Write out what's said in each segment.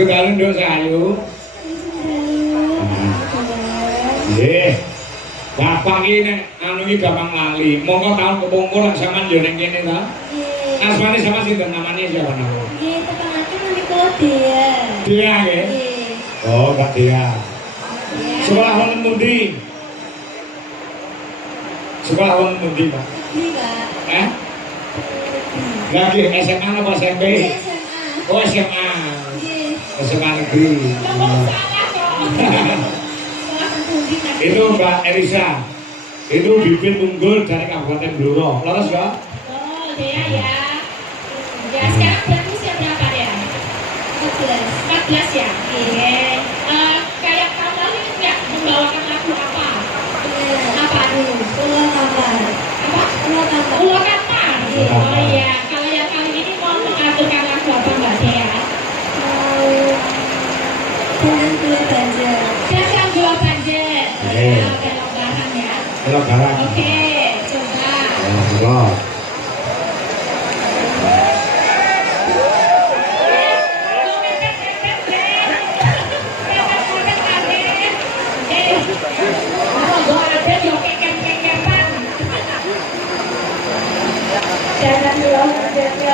Sekarang dong sayu. Bapak ini anu iki gampang lali. Monggo tahun kepungkur lak sampean yo ning kene ta. Asmane sama sinten namanya siapa nama? Nggih, tepanake menika Dea. Dea nggih. Oh, Kak Dea. Sekolah wonten pundi? Sekolah wonten pundi, Pak? Nggih, Pak. Lagi SMA apa SMP? SMA. Oh, SMA. Nggih. SMA negeri. Itu Mbak Elisa. Itu bibit unggul dari Kabupaten Blora. Lolos ya? Oh, Dea ya. Ya, sekarang berarti usia berapa ya? 14 ya? Oke. Kayak tahun lalu ini nggak membawakan lagu apa? Apa dulu? Pulau Kampar. Apa? Pulau Kampar. Pulau Kampar. Oh iya. Kalau yang kali ini mau mengaturkan lagu apa Mbak Dea? Dengan Pulau Banjar. Dengan Gua Banjar. Oke. Oke, lebaran ya. Lebaran. Oke, coba. Monggo.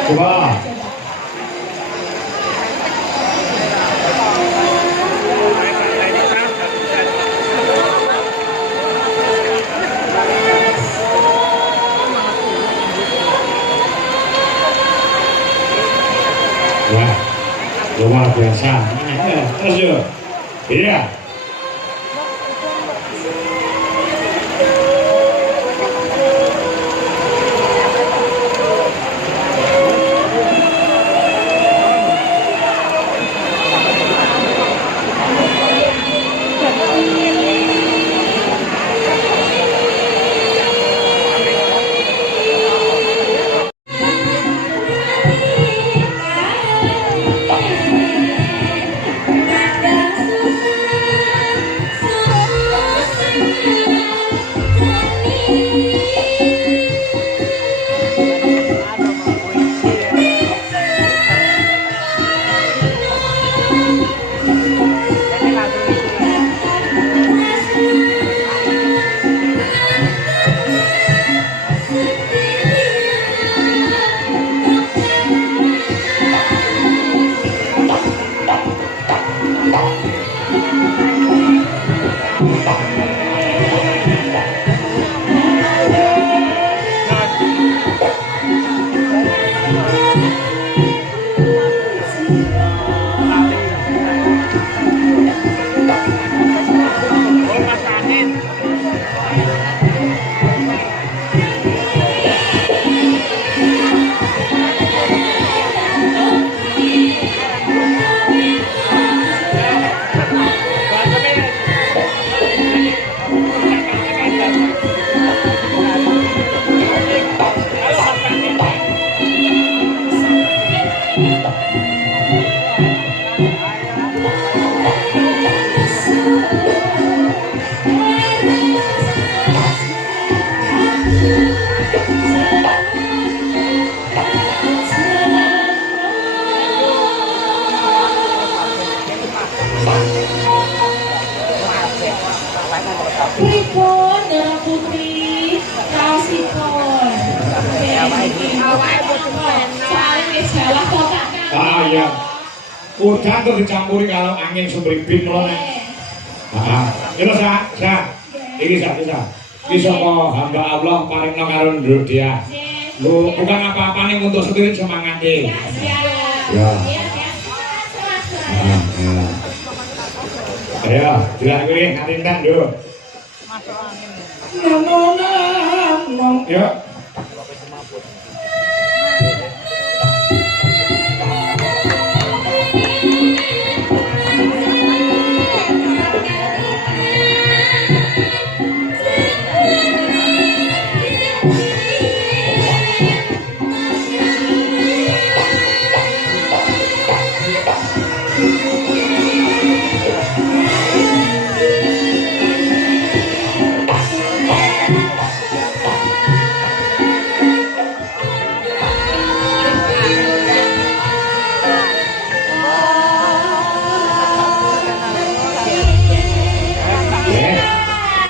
Coba. Wah, luar biasa. Terus yuk. Iya. Pripun Dara Putri kaosipun. Awake boten soalnya wis jalah kotak kan. Ah iya. Udan tuh dicampuri kalau angin sumringping ngono nek. Heeh. Yo sa. Iki sa. Iki sapa hamba Allah paringna karo Nduk dia. Lu bukan apa-apa nih untuk sendiri semangatnya. Ya. Ayo, dilak ini nganti entek, Nduk. Masuk angin. Nom nom nom. Yuk.